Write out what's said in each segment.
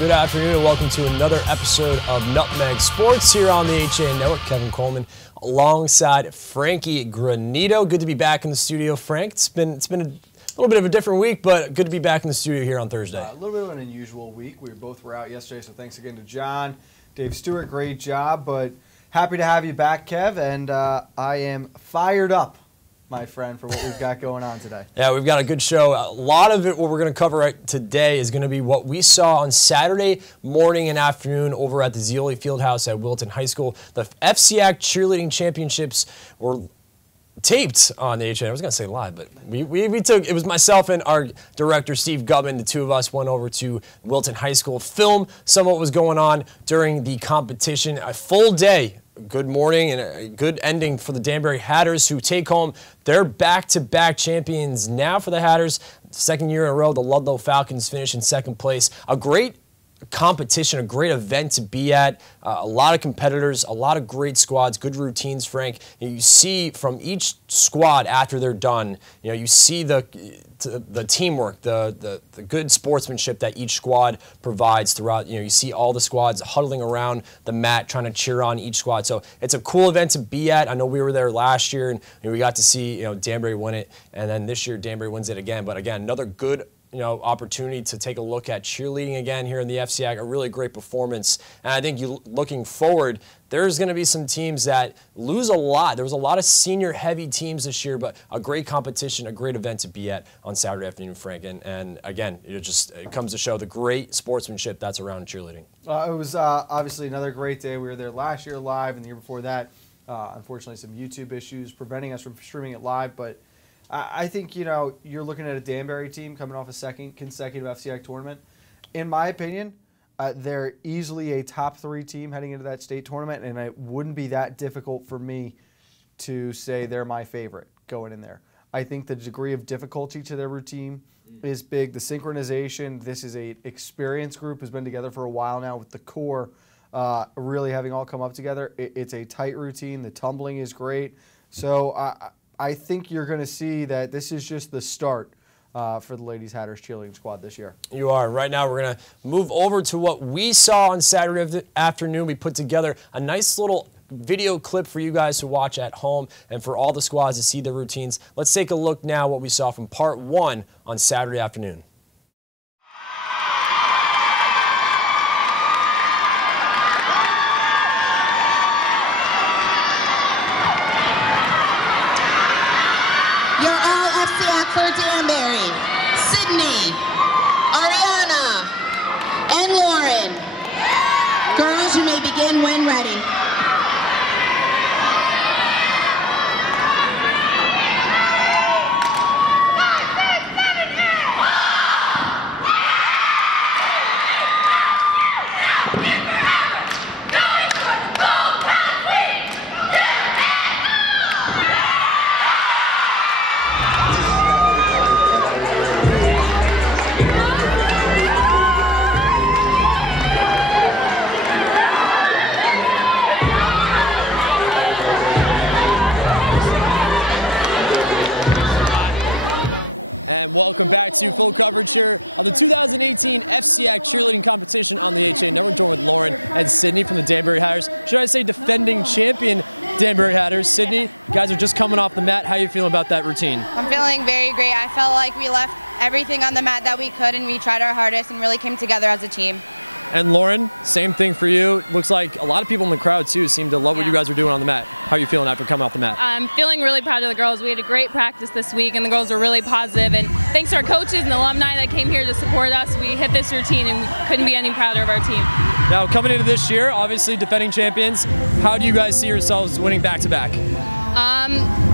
Good afternoon and welcome to another episode of Nutmeg Sports here on the HA Network. Kevin Coleman alongside Frankie Granito. Good to be back in the studio, Frank. It's been a little bit of a different week, but good to be back in the studio here on Thursday. A little bit of an unusual week. We both were out yesterday, so thanks again to John, Dave Stewart. Great job, but happy to have you back, Kev, and I am fired up, my friend, for what we've got going on today. Yeah, we've got a good show. A lot of it, what we're going to cover today is going to be what we saw on Saturday morning and afternoon over at the Zeoli Fieldhouse at Wilton High School. The FCAC Cheerleading Championships were taped on the HA. I was going to say live, but we took, it was myself and our director, Steve Gubman. The two of us went over to Wilton High School, film some of what was going on during the competition. A full day. Good morning and a good ending for the Danbury Hatters, who take home their back-to-back champions now for the Hatters. Second year in a row, the Ludlow Falcons finish in second place. A great competition, a great event to be at. A lot of competitors, a lot of great squads, good routines, Frank. You see from each squad after they're done, you see the teamwork, the good sportsmanship that each squad provides throughout. You see all the squads huddling around the mat trying to cheer on each squad. So it's a cool event to be at. I know we were there last year and we got to see Danbury win it, and then this year Danbury wins it again. But again, another good opportunity to take a look at cheerleading again here in the FCAC. A really great performance. And I think looking forward, there's going to be some teams that lose a lot. There was a lot of senior-heavy teams this year, but a great competition, a great event to be at on Saturday afternoon, Frank. And again, it comes to show the great sportsmanship that's around cheerleading. It was obviously another great day. We were there last year live, and the year before that, unfortunately, some YouTube issues preventing us from streaming it live, but I think, you're looking at a Danbury team coming off a second consecutive FCAC tournament. In my opinion, they're easily a top 3 team heading into that state tournament, and it wouldn't be that difficult for me to say they're my favorite going in there. I think the degree of difficulty to their routine is big. The synchronization, this is a experienced group who's been together for a while now with the core really having all come up together. It's a tight routine. The tumbling is great. So I think you're going to see that this is just the start for the Ladies Hatters cheerleading squad this year. You are. Right now we're going to move over to what we saw on Saturday afternoon. We put together a nice little video clip for you guys to watch at home and for all the squads to see their routines. Let's take a look now what we saw from part 1 on Saturday afternoon. For Danbury, Sydney, Ariana, and Lauren. Girls, you may begin when ready. And welcome back to full coverage here of the 2018 FCAC cheerleading competition on the HA Network. Joined with Lauren and Sydney from the Danbury Hatters. Should I say defending champion Danbury Hatters. Sydney, you guys are just coming off the mat. How are you feeling about that routine? I'm feeling very great. I felt like we left everything on the mat that we could, and we tried our hardest and really came together as a team. And Lauren, same thing for you. Looks like a lot of people in the crowd too seem to love what you guys are doing on the mat. How are you feeling after coming off the mat? I'm feeling really proud of the girls. We had a great practice this week and the girls were really positive, and thanks to our coaches and the alumni that came here to support us, we hit this routine and we couldn't be any prouder of our team. Now coming into this year, obviously defending champions, how do you guys see yourselves winning back-to-back?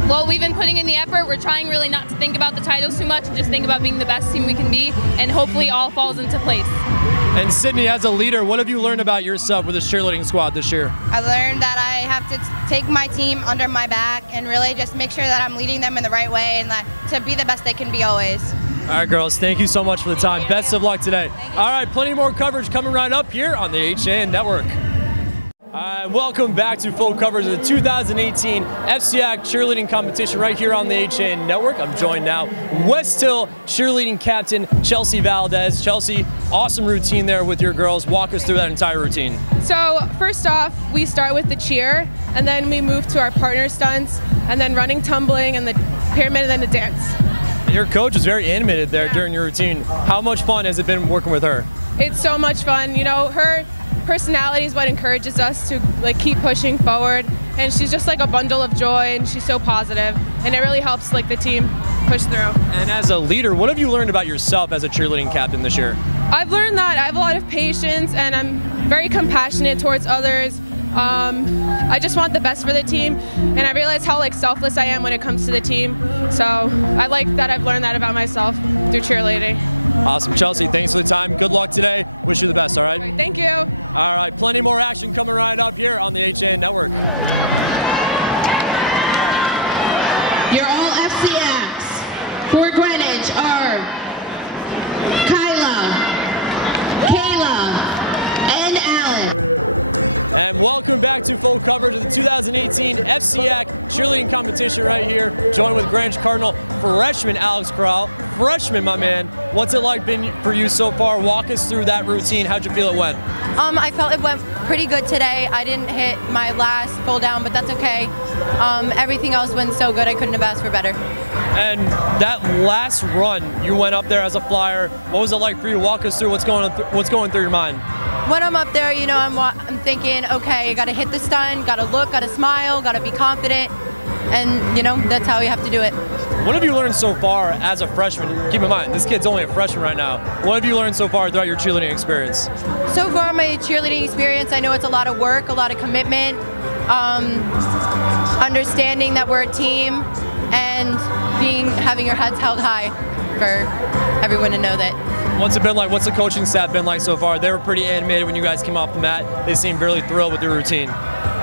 Well, we've been putting in the effort. We're trying really not to think about the titles too much and just think about being the best team we can be, and hopefully all falls into place. And Sydney, as a leader, what have you learned about yourself with this cheerleading squad this year? I learned that I have to take my team under my back and really just make sure that I'm leading them in the right way and that to be the best they can be always. All right, girls, thank you so much for the time. Best of luck today. All right, plenty more coverage coming right up here on the HA Network. Welcome back to full coverage of the 2018 FCAC cheerleading competition right here on the HAN Network. I'm joined now West Hill cheerleading captain Chelsea Valdez. Chelsea, awesome routine there with your girls. Walk us through that entire routine. So first off, we start with the cheer, and then we move to our partner stunts, and then running, tumbling, and the pyramid, and then the dance. Your coach was very animated there during your routine. How much fun has it been working with her? It's so much fun. You know, her personality is what encourages us to keep pushing forward, and she's just like a bundle of joy, and she's so positive, and it really helps the team push through. And as a leader, what have you learned about yourself as a cheerleading captain this year? I've learned that I have a lot of patience, and I'm very compassionate towards others. I just want the best for the team, and I realize how selfless I am when it comes to the team. So I like that I've learned that about myself through cheerleading. Awesome. Chelsea, thanks for the time. Good luck today. Wish you the best, all right? Thank you. All right, plenty more action coming right up here on the HAN Network. Your all FCX for Greenwich are Kyla, Kayla, and Alan. And welcome back to full coverage of the 2018 FCAC cheerleading competition right here. Joined with Greenwich Cardinal freshman Alex Corral. Freshman, my man. What's it like been for you so far? Walk us through that routine. How'd you feel it went? I felt it went pretty good today. I didn't hit my last full down, but that's okay. Everything else went so good, I couldn't have asked for better. And that last run, you went up there as a flyer. What was it like for you? Walk us through what's going through your mind. When I'm up there, you know, I'm thinking, okay, I got to hit the stun, got to look, got to smile, got to be confident, and you know, that's how you have to do it. What have you learned so far as a freshman? Keep in mind, this kid's only a freshman right now. What have you learned so far throughout your cheerleading experience? So far, my cheerleading experience, I know it's a lot of work, a lot of commitment, understanding that we're a team, and having your heads held high for everyone to know that. What's it been like? What's the coaching staff been like so far? They were pretty animated when you guys came off the mat. They seemed really thrilled with your routine.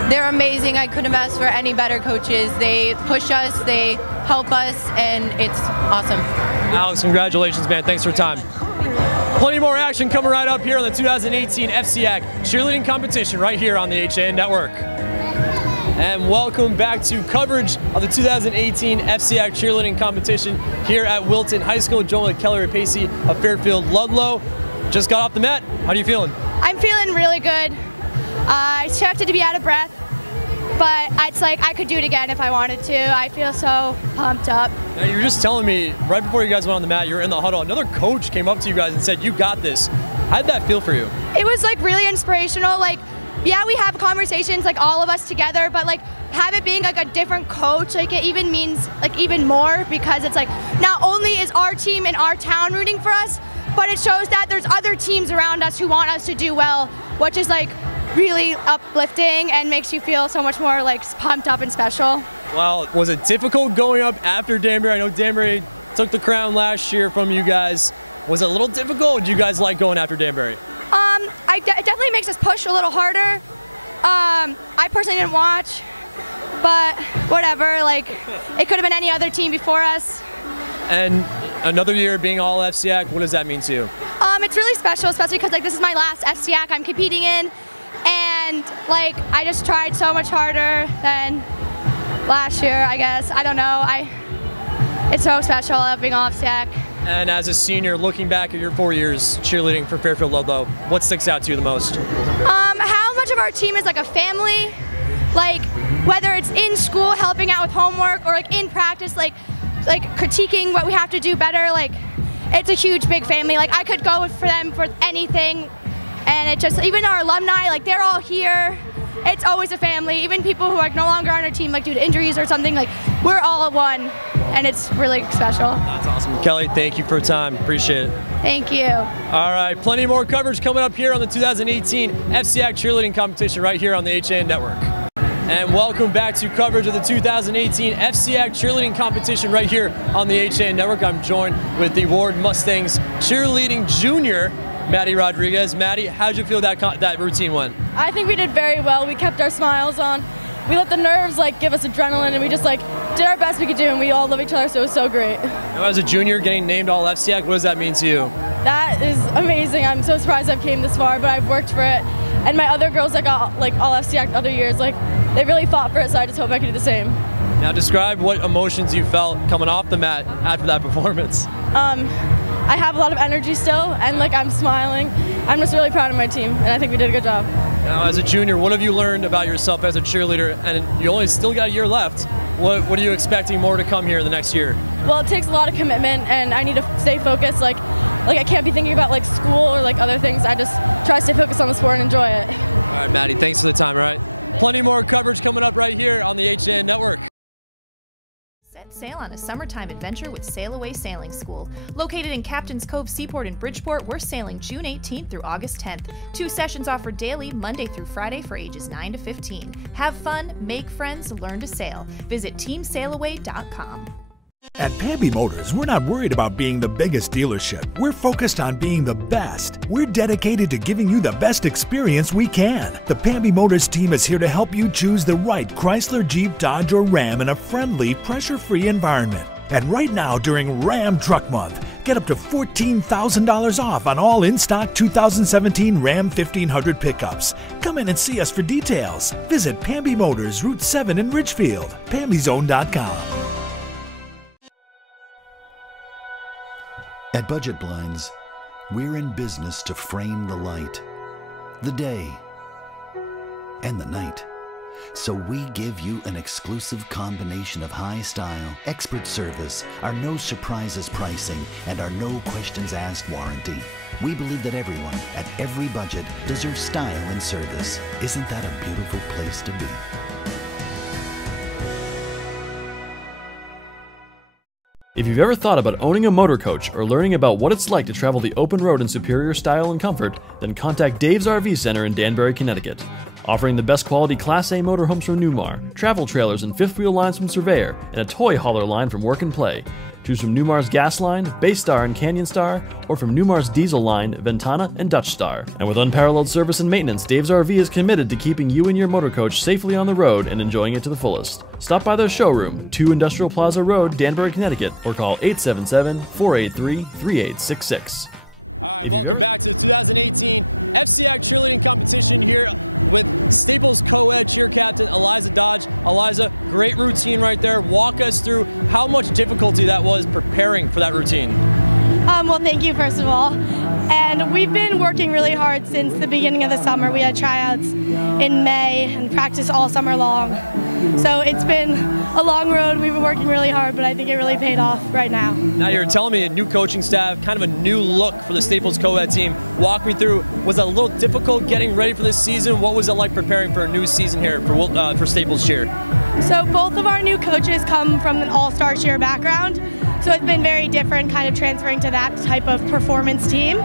They're amazing. I couldn't have asked for any better coaches. They push us, they help us, and it's awesome. Alex, congratulations, man. Thanks for your time. Plenty more action coming right up here on the 2018 FCAC cheerleading competition right here on the HAN Network. And welcome back to coverage of the 2018 FCAC cheerleading competition here at Wilton High School. Joined with Kelly Rapace of Fairfield Ludlow. Just got off the mat. How are you feeling? I'm feeling really good. I expected to be out of breath, but it's like I could do it again if I wanted to. I feel so pumped up. Now, you were just telling me right before you guys went on the mat, you were in the huddle. Another coach came up to you guys and said, "You got this." How did that feel for you? It was really inspirational. Yeah, we have conversations all of us together, but have it being a different coach, it even means even more, because it's not only is our team in our town rooting for us, but it shows that there's other teams around us who want us to do well, which is really uplifting and makes you feel so much more pumped up and special. Well, was it difficult going up after Danbury? I know Danbury took the crown last year from you guys. Was it a little difficult? Or did you guys like going after Danbury? It definitely makes us push a little harder. I personally didn't watch, but whatever. It could have been any other team before us. And another year being all FCAC, what does that mean to you? It's really special, especially because this is my last FCAC I'm competing in, and I just tried so much harder than last year. I guess I don't know. It's so special being all FCAC. And as a senior, looking back at your 4 years cheerleading for Fairfield Ludlow, what sticks out to you the most? How much of our team is a family, whether it's in school helping out with homework or in practice, critiquing what we have to do better. It's a huge big family. I could go for them for anything, and it just, even our alumni, they're all here. It's always a family. Even people who are no longer on our team, due to injuries or something, we're all one, and it's really special. That's awesome. Kelly, thank you for your time. Appreciate it. Thank you. All right, plenty more coverage coming up here on the 2018 FCAC cheerleading competition right here on the HAN Network. And welcome back to coverage of the 2018 FCAC cheerleading competition right here on the HAN Network. I'm joined with the Ward Mustangs cheerleading junior, Maddie Rodriguez. Maddie, how'd you feel that routine went? I think we did very well. We kept our smiles on. We let the nerves give us adrenaline, and we just did our best we could do, and we all love each other, so it was so great. Now, as a junior getting named all FCAC, what does that mean to you? That is amazing. I'm so surprised I've came this far, but I've worked for it, And my other girls that got like all FCX other years, like they really fought for it, so I just hope I can do the same. Now describe what emotions you felt coming off the mat after that performance. I have a lot of energy still, and like I'm smiling. I'm just really proud of my team, and I think we did a good job. Now, as a junior, what have you learned about yourself as a cheerleader? And you only still got a year left. What are you expecting more to come here in the next year? Well, it takes a lot of commitment, and I need to stay focused. Like I can't be thinking about like school or like other things. I just try to stay focused on the sport and enjoy it. All right, Maddie, thanks for the time. All right, plenty more coverage coming up right here on the HN Network. Sail on a summertime adventure with Sail Away Sailing School. Located in Captain's Cove Seaport in Bridgeport, we're sailing June 18th through August 10th. 2 sessions offered daily, Monday through Friday for ages 9 to 15. Have fun, make friends, learn to sail. Visit teamsailaway.com. At Pamby Motors, we're not worried about being the biggest dealership. We're focused on being the best. We're dedicated to giving you the best experience we can. The Pamby Motors team is here to help you choose the right Chrysler, Jeep, Dodge, or Ram in a friendly, pressure-free environment. And right now, during Ram Truck Month, get up to $14,000 off on all in-stock 2017 Ram 1500 pickups. Come in and see us for details. Visit Pamby Motors, Route 7 in Ridgefield, PambyZone.com. At Budget Blinds, we're in business to frame the light, the day, and the night. So we give you an exclusive combination of high style, expert service, our no surprises pricing, and our no questions asked warranty. We believe that everyone, at every budget, deserves style and service. Isn't that a beautiful place to be? If you've ever thought about owning a motor coach or learning about what it's like to travel the open road in superior style and comfort, then contact Dave's RV Center in Danbury, Connecticut. Offering the best quality Class A motorhomes from Newmar, travel trailers and fifth wheel lines from Surveyor, and a toy hauler line from Work and Play. Choose from Newmar's Gas Line, Base Star and Canyon Star, or from Newmar's Diesel Line, Ventana and Dutch Star. And with unparalleled service and maintenance, Dave's RV is committed to keeping you and your motor coach safely on the road and enjoying it to the fullest. Stop by their showroom, 2 Industrial Plaza Road, Danbury, Connecticut, or call 877-483-3866. All right, welcome back to the 2018 FCAC cheerleading competition here with Staples co-ed cheer captain Eliza Dodge. Eliza, great routine right there. Walk us through how much difficulty that was preparing for that routine. Well, thank you, first of all. And we've been working really hard since the beginning of the summer. We had tryouts in May and practice all summer long. So it's been a long road. We've been working really hard, but I think it really paid off right now. Now you're telling me a new coaching staff, kind of a new look for the Staples co-ed team. Walk me through, was it a little difficult getting ready for this season? What was it like preparing for a new season here for Staples cheer? So both of our new coaches come from an all-star cheer background. So it's been very different kind of transferring to that type of performance team.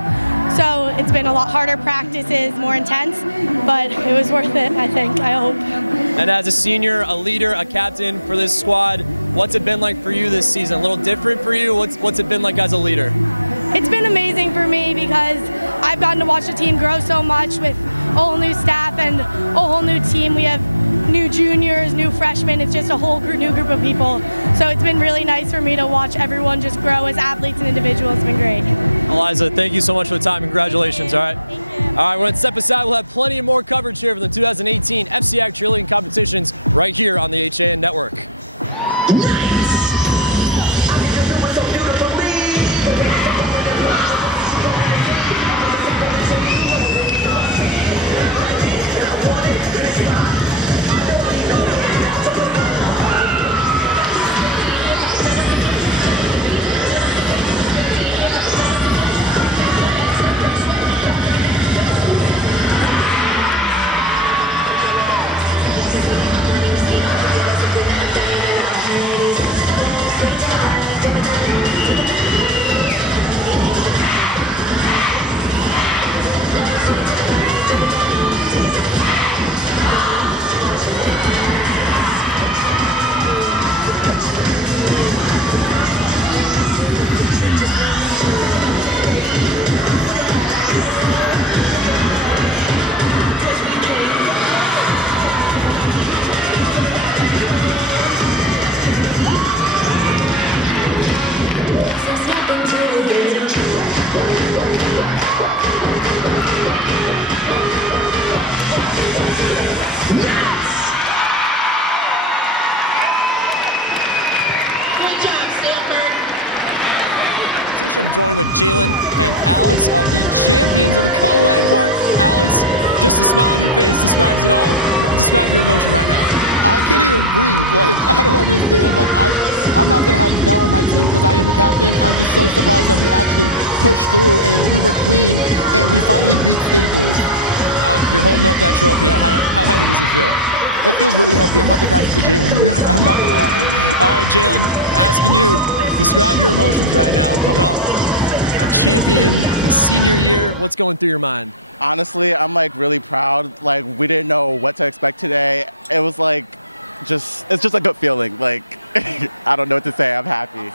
So it's been a lot harder practices, more intense, but it was worth it, I think, I hope. And as a senior, a leader, a captain for this squad, what's it been like for you this season? A little different for you? What's it been like as a leader? It's been amazing for me because I've gotten to watch the team grow so much with a whole new staff and a whole new team. We have new juniors, new freshmen. It's just a whole new group of people. So it's been really nice for me to watch everyone just grow as athletes and individuals. It's been great. Eliza, thank you so much for the time. Congratulations, all right? Thank you. All right, we're going to step aside. We'll have plenty more coverage here for the 2018 FCAC cheerleading competitions right here on the HAN Network. I'm joined with Jalen and Alex of the champions of the co-ed part. Alex, just a smile on your face describes it all. Describe your emotion right now. I can't even breathe. Like, I don't understand. Like, I'm not going to have you down on my team because I am a captain. I'm just so surprised that we actually pushed through and we were clean and we finally beat Staples. You're holding up that trophy. How heavy does it feel? It feels really heavy. I'm about to pass it to Jalen. I'm not going to lie. All right, Jalen, asking you, describe your emotions right now. Coming off a champion senior year, what's going through your mind? Honestly, I'm like really proud. Like, we didn't know what to expect today. It was like, it's just a good feeling. Like, I don't know what to say. I'm happy.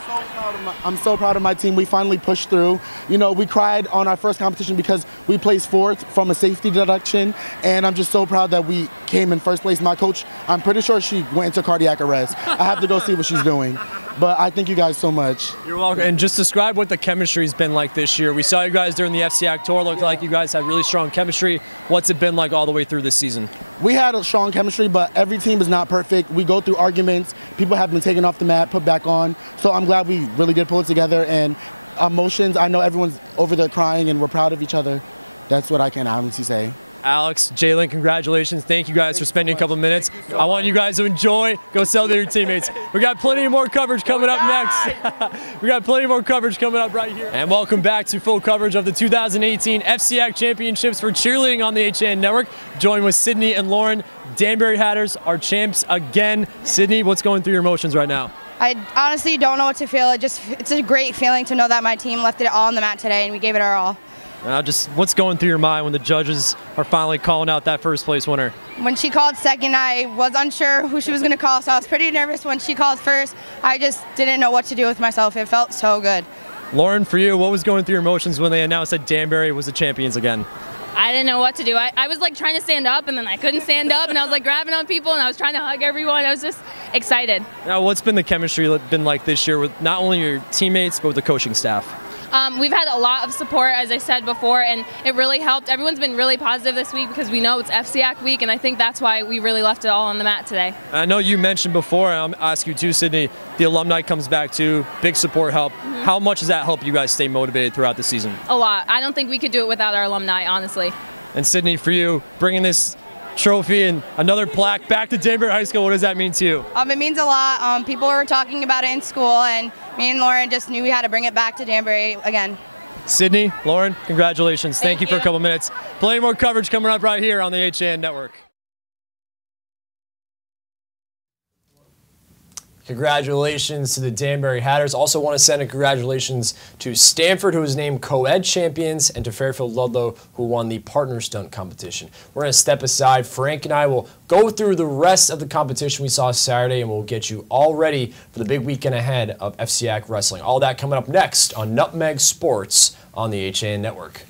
I'm so proud of my team. We finally pushed through. You know, we cried on our first competition because we placed fourth from a safety deduction, and I'm just so proud that we came in first place. My coach, I'm pretty sure she went into cardiac arrest. I have to go see what she's doing. But I thank you guys so much. You're welcome. And just describe what the chemistry's been like this year. We saw you guys during the FCAC tour. Looked like you guys had really strong chemistry. What's it been like all the way through this season? We had a strong chemistry, but every team is not perfect. We go through arguments. People have been taken off the mat, put back on. So I'm glad we really did pull it together. And emotions, I know everyone's over there crying and we're proud of each other. That's what I can honestly say. Alex, Jalen, congratulations. Thank you guys for spending a couple minutes. I want you guys to enjoy. Go celebrate your teammates. We got plenty more coverage coming up next. We got plenty more coverage coming up right here. And welcome back to full coverage of the 2018 FCAC Championships for cheerleading on the HAN Network. Joined with Sydney and Lauren. Danbury Hatters are champs again. Sydney, what's going through your emotions right now? I honestly don't know what to feel. It's a great feeling to know that my team left it all on the mat today and we gave it our all. Just what's going through your mind when the judges are finally calling out that first place winner? When she called second, I was unsure who she was going to call, so I was pretty nervous when she called first. I just didn't know what to do with myself. It felt so good. Lauren, for you, what was going through your emotions when they announced that Danbury was the champions again? I didn't know what to do. I was like trying to stand up and then I couldn't stand up and I was like grabbing on people and I was trying to hug everyone. I was just excited. Now, what's been the chemistry been like this year with not only your teammates but with the coaching staff? We've had a lot of support, as I said before, and it really helped. Everyone's been really positive this week because we know it's FCAC week, and I think that's why we really left it all on the mat today. I know you mentioned before, and I'll ask you too, Sydney, the alumni comes back too, big support help. How much does that help you guys stay motivated throughout the season? A lot. I don't think we could do it without our alumni, honestly. And Sydney, for you, bringing this trophy and another plaque back to Danbury High School, what does that mean to you? It means a lot. People were talking about it in school, and me and Lauren just knew we had to bring it back to Danbury again. Sydney, Lauren, congratulations. Thank you for a couple minutes. Plenty more coverage coming up right here on the HAN Network. Congratulations to the Danbury Hatters. Also want to send a congratulations to Stanford, who was named co-ed champions, and to Fairfield Ludlow, who won the partner stunt competition. We're going to step aside. Frank and I will go through the rest of the competition we saw Saturday, and we'll get you all ready for the big weekend ahead of FCAC Wrestling. All that coming up next on Nutmeg Sports on the HAN Network.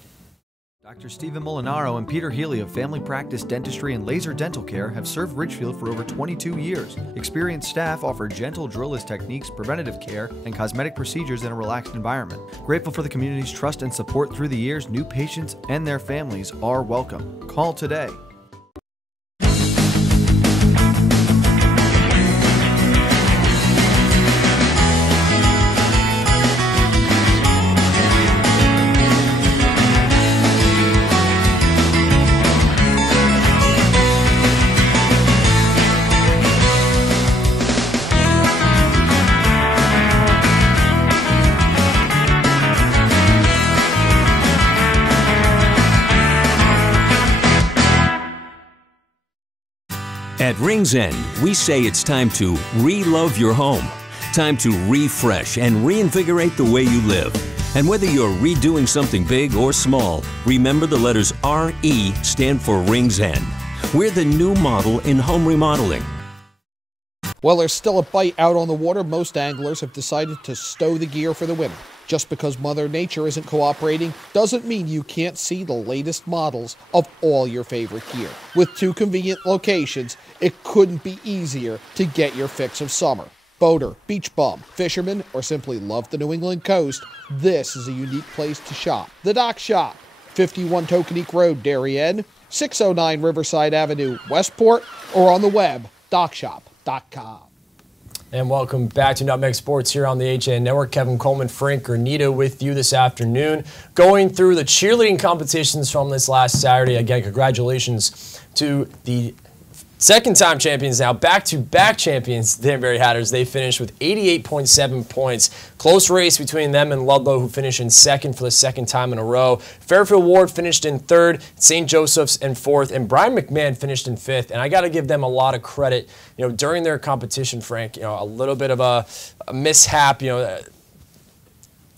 Dr. Stephen Molinaro and Peter Healy of Family Practice Dentistry and Laser Dental Care have served Ridgefield for over 22 years. Experienced staff offer gentle drillless techniques, preventative care, and cosmetic procedures in a relaxed environment. Grateful for the community's trust and support through the years, new patients and their families are welcome. Call today. At Rings End, we say it's time to re-love your home. Time to refresh and reinvigorate the way you live. And whether you're redoing something big or small, remember the letters RE stand for Rings End. We're the new model in home remodeling. Well, there's still a bite out on the water. Most anglers have decided to stow the gear for the winter. Just because Mother Nature isn't cooperating doesn't mean you can't see the latest models of all your favorite gear. With 2 convenient locations, it couldn't be easier to get your fix of summer. Boater, beach bum, fisherman, or simply love the New England coast, this is a unique place to shop. The Dock Shop, 51 Tokenique Road, Darien, 609 Riverside Avenue, Westport, or on the web, dockshop.com. And welcome back to Nutmeg Sports here on the HN Network. Kevin Coleman, Frank Granito with you this afternoon. Going through the cheerleading competitions from this last Saturday. Again, congratulations to the second-time champions, now back-to-back champions, Danbury Hatters. They finished with 88.7 points. Close race between them and Ludlow, who finished in second for the second time in a row. Fairfield Ward finished in third, St. Joseph's in fourth, and Brian McMahon finished in fifth. And I got to give them a lot of credit. You know, during their competition, Frank, you know, a little bit of a mishap, you know,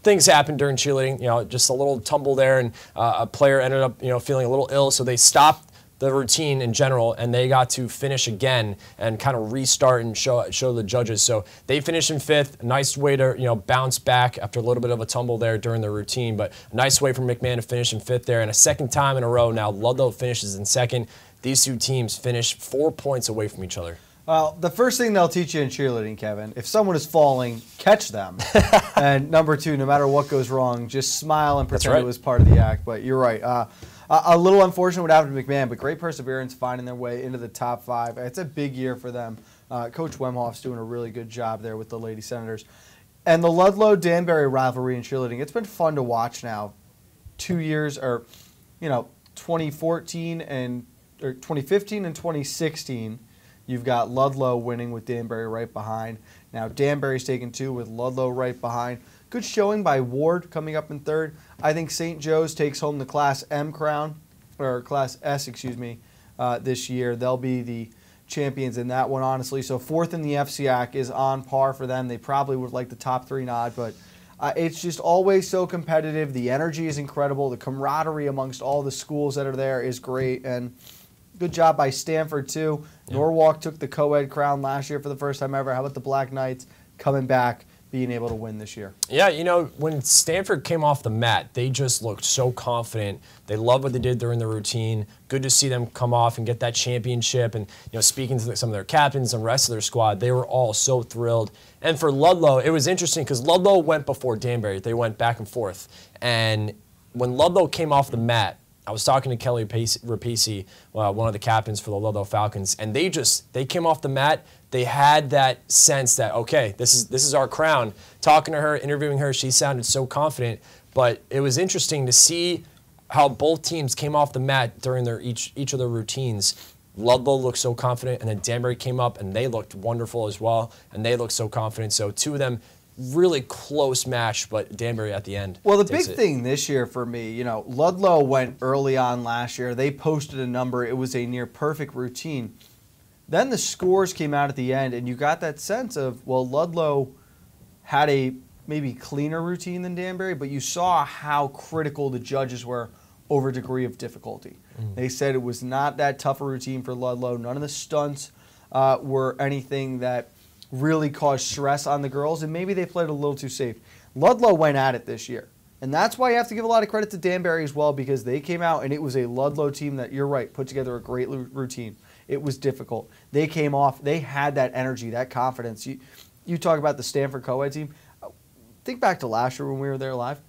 things happen during cheerleading, you know, just a little tumble there, and a player ended up, you know, feeling a little ill, so they stopped the routine in general, and they got to finish again and kind of restart and show the judges. So they finished in fifth. A nice way to, you know, bounce back after a little bit of a tumble there during the routine, but a nice way for McMahon to finish in fifth there. And a second time in a row now, Ludlow finishes in second. These two teams finish 4 points away from each other. Well, the first thing they'll teach you in cheerleading, Kevin, if someone is falling, catch them. And number two, no matter what goes wrong, just smile and pretend it was part of the act. But you're right. A little unfortunate what happened to McMahon, but great perseverance finding their way into the top 5. It's a big year for them. Coach Wemhoff's doing a really good job there with the Lady Senators. And the Ludlow-Danbury rivalry in cheerleading, it's been fun to watch now. 2 years, or, you know, 2015 and 2016, you've got Ludlow winning with Danbury right behind. Now Danbury's taken 2 with Ludlow right behind. Good showing by Ward coming up in third. I think St. Joe's takes home the Class M crown, or Class S, excuse me, this year. They'll be the champions in that one, honestly. So fourth in the FCAC is on par for them. They probably would like the top 3 nod, but it's just always so competitive. The energy is incredible. The camaraderie amongst all the schools that are there is great, and good job by Stanford, too. Yeah. Norwalk took the co-ed crown last year for the first time ever. How about the Black Knights coming back, being able to win this year? Yeah, you know, when Stanford came off the mat, they just looked so confident. They loved what they did during the routine. Good to see them come off and get that championship. And, you know, speaking to some of their captains and the rest of their squad, they were all so thrilled. And for Ludlow, it was interesting because Ludlow went before Danbury. They went back and forth. And when Ludlow came off the mat, I was talking to Kelly Rapace, one of the captains for the Ludlow Falcons, and they came off the mat. They had that sense that, okay, this is our crown. Talking to her, interviewing her, she sounded so confident. But it was interesting to see how both teams came off the mat during their each of their routines. Ludlow looked so confident, and then Danbury came up, and they looked wonderful as well, and they looked so confident. So two of them, really close match, but Danbury at the end. Well, the big thing this year for me, you know, Ludlow went early on last year. They posted a number. It was a near perfect routine. Then the scores came out at the end, and you got that sense of, well, Ludlow had a maybe cleaner routine than Danbury, but you saw how critical the judges were over degree of difficulty. They said it was not that tough a routine for Ludlow. None of the stunts were anything that really caused stress on the girls, and maybe they played a little too safe. Ludlow went at it this year, and that's why you have to give a lot of credit to Danbury as well, because they came out and it was a Ludlow team that, you're right, put together a great routine. It was difficult. They came off, they had that energy, that confidence. You talk about the Stanford co-ed team. Think back to last year when we were there live.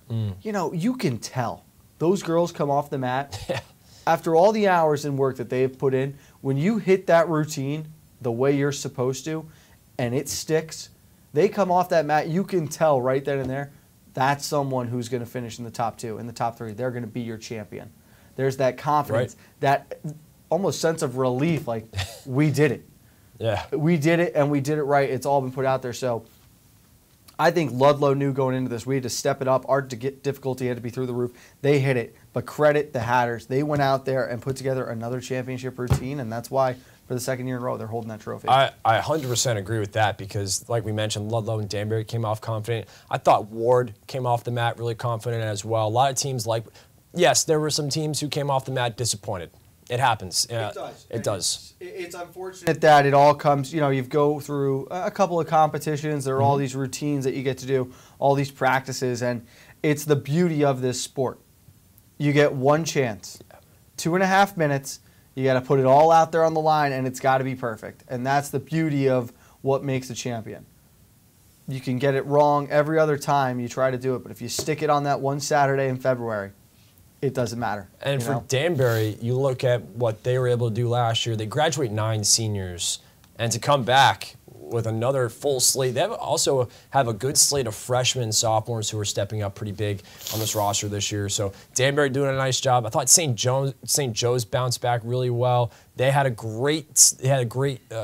You know, you can tell. Those girls come off the mat. After all the hours and work that they've put in, when you hit that routine the way you're supposed to, and it sticks, they come off that mat, you can tell right then and there, that's someone who's going to finish in the top 2, in the top 3. They're going to be your champion. There's that confidence, that almost sense of relief, like, we did it. Yeah. We did it, and we did it right. It's all been put out there. So I think Ludlow knew going into this, we had to step it up. Our difficulty had to be through the roof. They hit it, but credit the Hatters. They went out there and put together another championship routine, and that's why for the second year in a row, they're holding that trophy. I 100% agree with that because, like we mentioned, Ludlow and Danbury came off confident. I thought Ward came off the mat really confident as well. A lot of teams yes, there were some teams who came off the mat disappointed. It happens. It does. It does. It's unfortunate that it all comes, you know, you go through a couple of competitions. There are all these routines that you get to do, all these practices, and it's the beauty of this sport. You get one chance, 2.5 minutes. You got to put it all out there on the line, and it's got to be perfect. And that's the beauty of what makes a champion. You can get it wrong every other time you try to do it, but if you stick it on that one Saturday in February, it doesn't matter. And for Danbury, you look at what they were able to do last year. They graduate 9 seniors, and to come back with another full slate. They also have a good slate of freshmen and sophomores who are stepping up pretty big on this roster this year. So Danbury doing a nice job. I thought St. Joe's bounced back really well. They had a great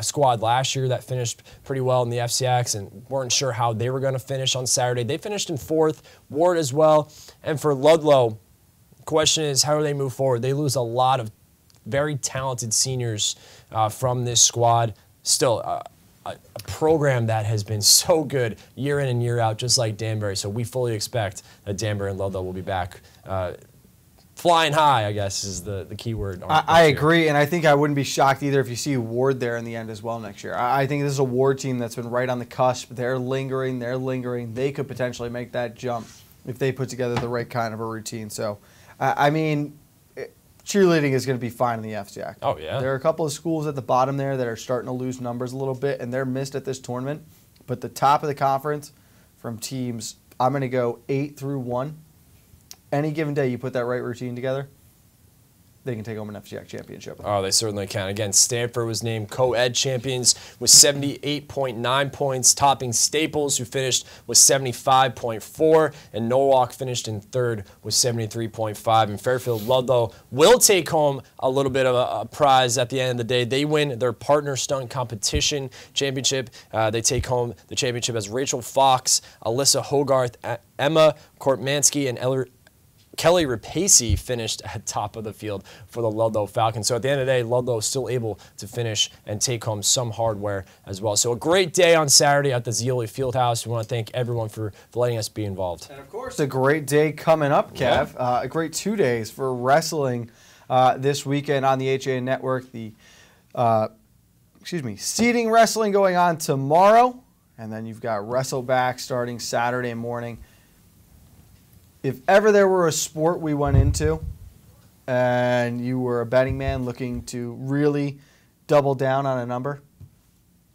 squad last year that finished pretty well in the FCX and weren't sure how they were going to finish on Saturday. They finished in 4th, Ward as well. And for Ludlow, the question is how do they move forward? They lose a lot of very talented seniors from this squad. Still, a program that has been so good year in and year out, just like Danbury. So we fully expect that Danbury and Ludlow will be back flying high, I guess, is the key word. I agree, and I think I wouldn't be shocked either if you see Ward there in the end as well next year. I think this is a Ward team that's been right on the cusp. They're lingering. They could potentially make that jump if they put together the right kind of a routine. So, I mean, cheerleading is going to be fine in the FCX. Oh, yeah. There are a couple of schools at the bottom there that are starting to lose numbers a little bit, and they're missed at this tournament. But the top of the conference from teams, I'm going to go 8 through 1. Any given day you put that right routine together, they can take home an FCX championship. Oh, they certainly can. Again, Stanford was named co-ed champions with 78.9 points, topping Staples, who finished with 75.4, and Norwalk finished in 3rd with 73.5. And Fairfield Ludlow will take home a little bit of a prize at the end of the day. They win their partner stunt competition championship. They take home the championship as Rachel Fox, Alyssa Hogarth, Emma Kortmansky, and Kelly Rapace finished at top of the field for the Ludlow Falcons. So at the end of the day, Ludlow is still able to finish and take home some hardware as well. So a great day on Saturday at the Zeoli Fieldhouse. We want to thank everyone for letting us be involved. And of course, a great day coming up, Kev. Yeah. A great 2 days for wrestling this weekend on the HAN Network. The seating wrestling going on tomorrow, and then you've got Wrestleback starting Saturday morning. If ever there were a sport we went into and you were a betting man looking to really double down on a number,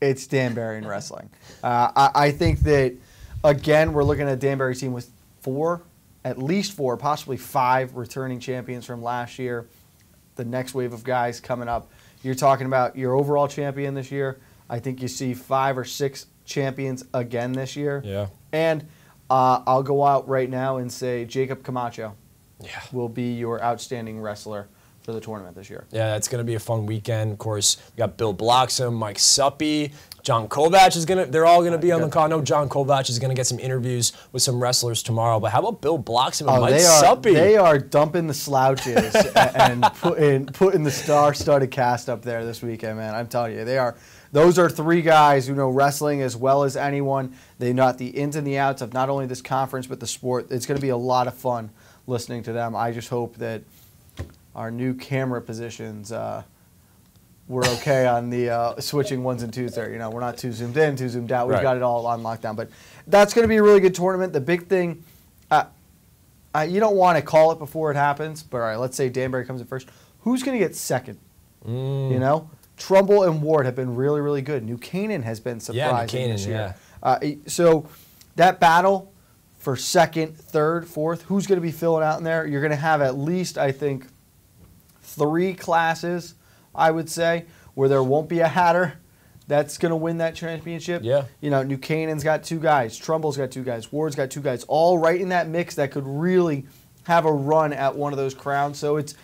it's Danbury in wrestling. I think that, again, we're looking at a Danbury team with at least four, possibly 5 returning champions from last year. The next wave of guys coming up. You're talking about your overall champion this year. I think you see 5 or 6 champions again this year. Yeah. And I'll go out right now and say Jacob Camacho will be your outstanding wrestler for the tournament this year. Yeah, that's going to be a fun weekend. Of course, we got Bill Bloxham, Mike Suppy, John Kovac is going to, they're all going to be on the call. I know John Kovac is going to get some interviews with some wrestlers tomorrow, but how about Bill Bloxham and Mike Suppy? They are dumping the slouches and putting the star-studded cast up there this weekend, man. I'm telling you, they are. Those are 3 guys who know wrestling as well as anyone. They know the ins and the outs of not only this conference but the sport. It's going to be a lot of fun listening to them. I just hope that our new camera positions were okay on the switching 1s and 2s there. You know, we're not too zoomed in, too zoomed out. We've got it all on lockdown. But that's going to be a really good tournament. The big thing, you don't want to call it before it happens, but all right, let's say Danbury comes in first. Who's going to get second? You know? Trumbull and Ward have been really, really good. New Canaan has been surprising this year. So that battle for 2nd, 3rd, 4th, who's going to be filling out in there? You're going to have at least, I think, 3 classes, I would say, where there won't be a Hatter that's going to win that championship. Yeah. You know, New Canaan's got 2 guys. Trumbull's got 2 guys. Ward's got 2 guys. All right in that mix that could really have a run at one of those crowns. So it's...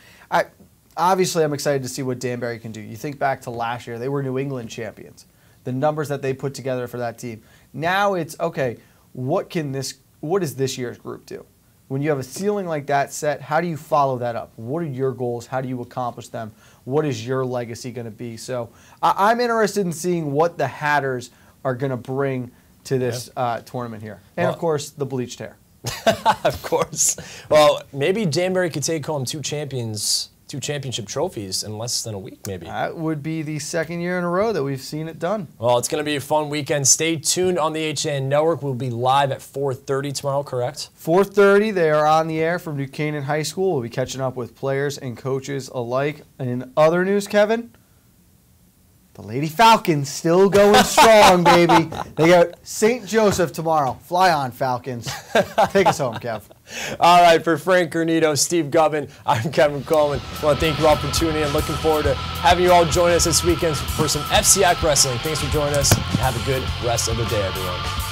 Obviously, I'm excited to see what Danbury can do. You think back to last year, they were New England champions. The numbers that they put together for that team. Now it's, okay, what does this year's group do? When you have a ceiling like that set, how do you follow that up? What are your goals? How do you accomplish them? What is your legacy going to be? So I'm interested in seeing what the Hatters are going to bring to this tournament here. And, of course, the bleached hair. Of course. Well, maybe Danbury could take home 2 championship trophies in less than a week, maybe. That would be the 2nd year in a row that we've seen it done. Well, it's going to be a fun weekend. Stay tuned on the HAN Network. We'll be live at 4:30 tomorrow, correct? 4:30, they are on the air from New Canaan High School. We'll be catching up with players and coaches alike. In other news, Kevin, The Lady Falcons still going strong, baby. They got St. Joseph tomorrow. Fly on, Falcons. Take us home, Kev. All right, for Frank Granito, Steve Gubbin, I'm Kevin Coleman. I want to thank you all for tuning in. Looking forward to having you all join us this weekend for some FCAC wrestling. Thanks for joining us, and have a good rest of the day, everyone.